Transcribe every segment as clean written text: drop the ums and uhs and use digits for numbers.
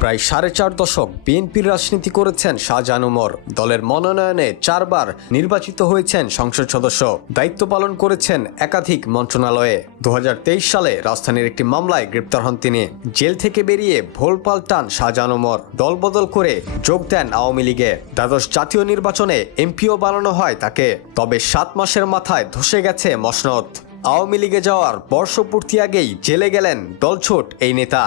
প্রায় 4.5 দশক বিএনপির রাজনীতি করেছেন শাহজাহান ওমর। দলের মনোনয়নে 4 বার নির্বাচিত হয়েছেন সংসদ সদস্য, দায়িত্ব পালন করেছেন একাধিক মন্ত্রণালয়ে। 2023 সালে রাজধানীর একটি মামলায় গ্রেপ্তার হন তিনি। জেল থেকে বেরিয়ে ভোল পাল্টান শাহজাহান ওমর, দলবদল করে যোগ দেন আওয়ামী লীগে। দ্বাদশ জাতীয় নির্বাচনে এমপিও বানানো হয় তাকে। তবে 7 মাসের মাথায় ধসে গেছে মসনদ। আওয়ামী লীগে যাওয়ার বর্ষপূর্তি আগেই জেলে গেলেন দলছুট এই নেতা।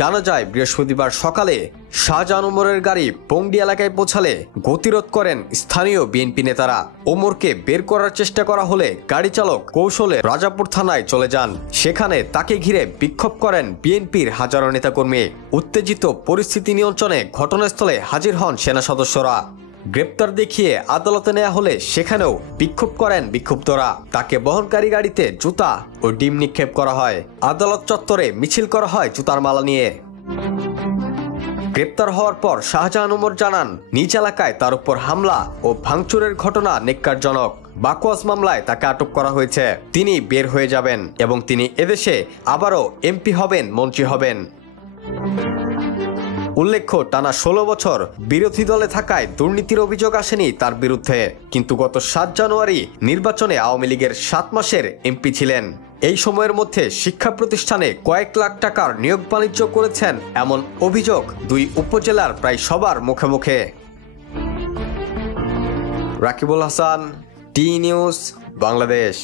জানা যায়, বৃহস্পতিবার সকালে শাহজাহান ওমরের গাড়ি পংডি এলাকায় পৌঁছালে গতিরোধ করেন স্থানীয় বিএনপি নেতারা। ওমরকে বের করার চেষ্টা করা হলে গাড়ি চালক কৌশলে রাজাপুর থানায় চলে যান। সেখানে তাকে ঘিরে বিক্ষোভ করেন বিএনপির হাজারো নেতাকর্মী। উত্তেজিত পরিস্থিতি নিয়ন্ত্রণে ঘটনাস্থলে হাজির হন সেনা সদস্যরা। গ্রেপ্তার দেখিয়ে আদালতে নেওয়া হলে সেখানেও বিক্ষোভ করেন বিক্ষুব্ধরা। তাকে বহনকারী গাড়িতে জুতা ও ডিম নিক্ষেপ করা হয়। আদালত চত্বরে মিছিল করা হয় জুতার মালা নিয়ে। গ্রেপ্তার হওয়ার পর শাহজাহান ওমর জানান, নিজ এলাকায় তার উপর হামলা ও ভাঙচুরের ঘটনা নেক্কারজনক। বাকওয়াস মামলায় তাকে আটক করা হয়েছে। তিনি বের হয়ে যাবেন এবং তিনি এদেশে আবারও এমপি হবেন, মন্ত্রী হবেন। উল্লেখ্য, টানা 16 বছর বিরোধী দলে থাকায় দুর্নীতির অভিযোগ আসেনি তার বিরুদ্ধে, কিন্তু গত 7 জানুয়ারি নির্বাচনে আওয়ামী লীগের 7 মাসের এমপি ছিলেন। এই সময়ের মধ্যে শিক্ষা প্রতিষ্ঠানে কয়েক লাখ টাকার নিয়োগ বাণিজ্য করেছেন এমন অভিযোগ 2 উপজেলার প্রায় সবার মুখে মুখে। রাকিবুল হাসান, টি নিউজ, বাংলাদেশ।